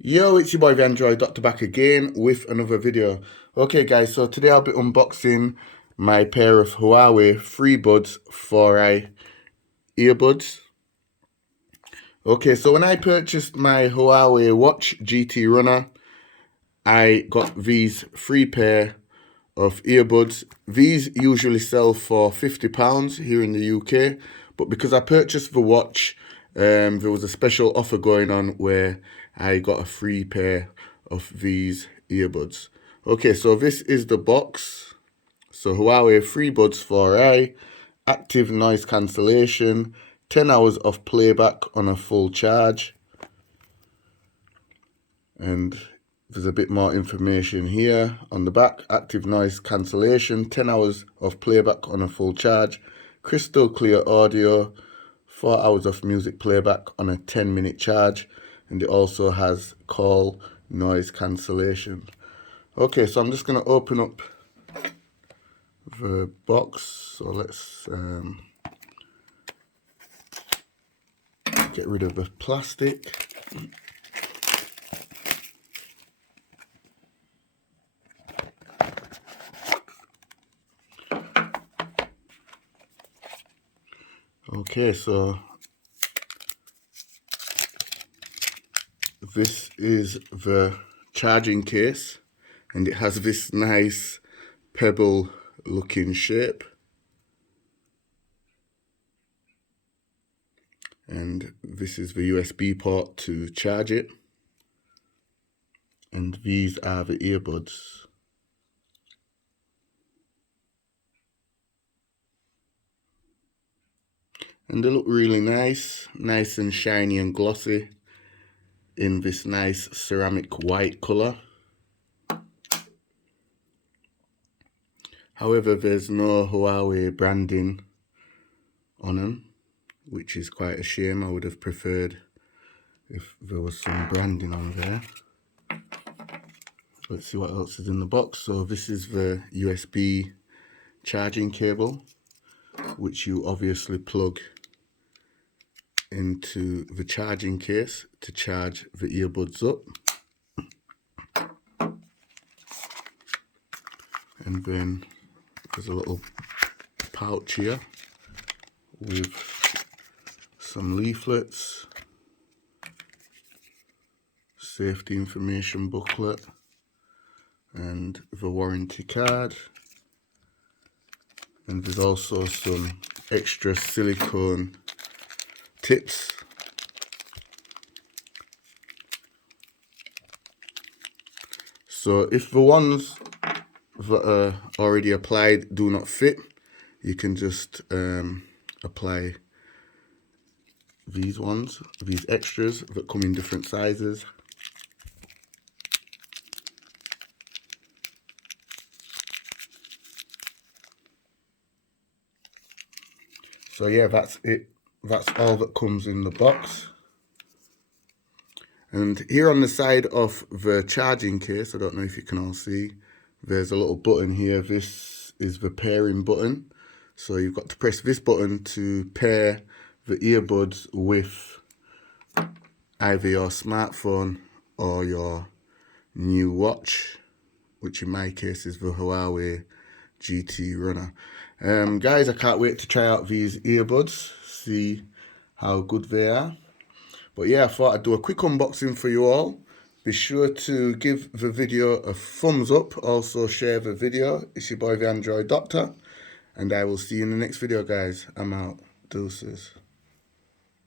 Yo, it's your boy the Android Doctor back again with another video. Okay guys, so today I'll be unboxing my pair of Huawei Freebuds 4i earbuds. Okay, so when I purchased my Huawei Watch GT Runner, I got these free pair of earbuds. These usually sell for £50 here in the UK, but because I purchased the watch, there was a special offer going on where I got a free pair of these earbuds. Okay, so this is the box. So Huawei Freebuds 4i, active noise cancellation, 10 hours of playback on a full charge. And there's a bit more information here on the back. Active noise cancellation, 10 hours of playback on a full charge, crystal clear audio, 4 hours of music playback on a 10-minute charge, and it also has call noise cancellation. Okay, so I'm just going to open up the box. So let's get rid of the plastic. Okay, so this is the charging case, and it has this nice pebble looking shape. And this is the USB port to charge it. And these are the earbuds. And they look really nice and shiny and glossy in this nice ceramic white color. However, there's no Huawei branding on them, which is quite a shame. I would have preferred if there was some branding on there. Let's see what else is in the box. So this is the USB charging cable, which you obviously plug into the charging case to charge the earbuds up. And then there's a little pouch here with some leaflets, safety information booklet, and the warranty card. And there's also some extra silicone tips. So if the ones that are already applied do not fit, you can just apply these ones, these extras that come in different sizes. So yeah, that's it. That's all that comes in the box. And here on the side of the charging case, I don't know if you can all see, there's a little button here. This is the pairing button. So you've got to press this button to pair the earbuds with either your smartphone or your new watch, which in my case is the Huawei GT Runner. Guys, I can't wait to try out these earbuds, see how good they are. But yeah, I thought I'd do a quick unboxing for you all. Be sure to give the video a thumbs up. Also share the video. It's your boy the Android Doctor. And I will see you in the next video, guys. I'm out. Deuces.